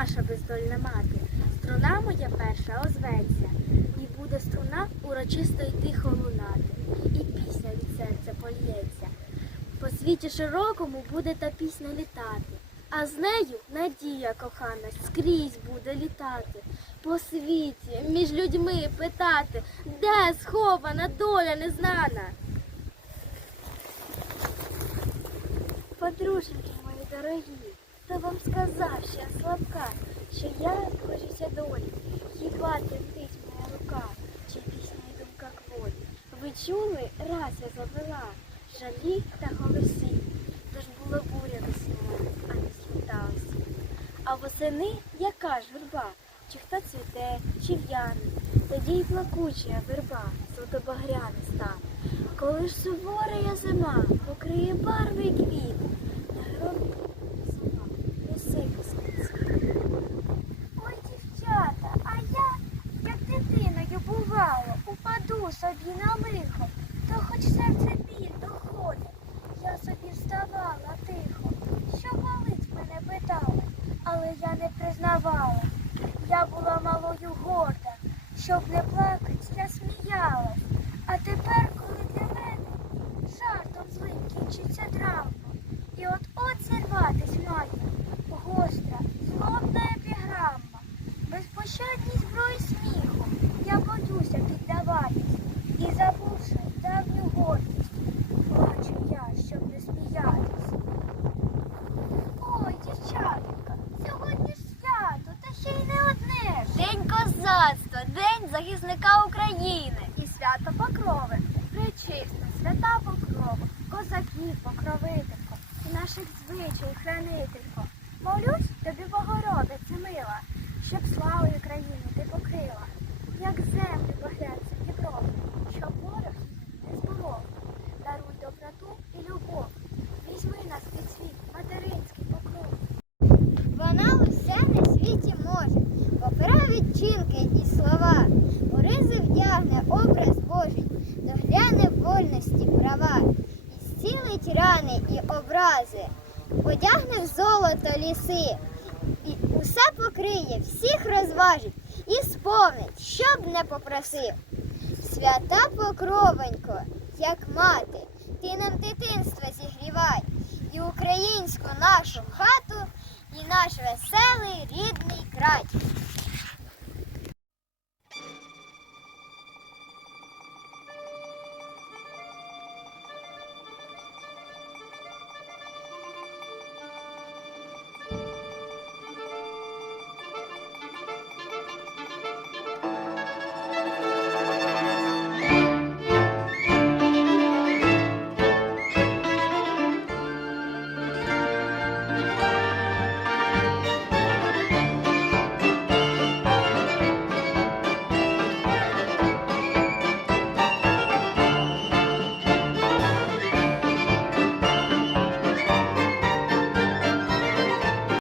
наша бездольна мати. Струна моя перша озветься, і буде струна урочисто й тихо лунати, і пісня від серця польється. По світі широкому буде та пісня літати, а з нею надія кохана скрізь буде літати. По світі, між людьми питати, де схована доля незнана. Подруженьки мої дорогі, хто вам сказав, що я слабка, що я хочуся долі, хіба тремтить моя рука, чи пісня і думка кволі. Ви чули, раз я завела жалі та голосі, тож була буря весняна, а не світалася. А восени яка ж верба, чи хто цвіте, чи в'яне, тоді й плакуча верба, золотобагряна стане. Коли ж сувора я зима, признавала. Я була малою горда, щоб не плакать, я сміялась. А тепер, коли для мене жартом злим кінчиться День захисника України. І свято Покрови, причисна, свята Покрова, козаків, покровителько, і наших звичаїв хранителько. Молюсь тобі, Богородице мила, щоб славою країни ти покрила, як землю багряться Дніпро, щоб ворог не зборов. Даруй доброту і любов, слова, у ризи вдягне образ Божий, догляне вольності права, і зцілить рани і образи, одягне в золото ліси, і усе покриє, всіх розважить і сповнить, щоб не попросив. Свята покровонько, як мати, ти нам дитинство зігрівай, і українську нашу хату, і наш веселий рідний край.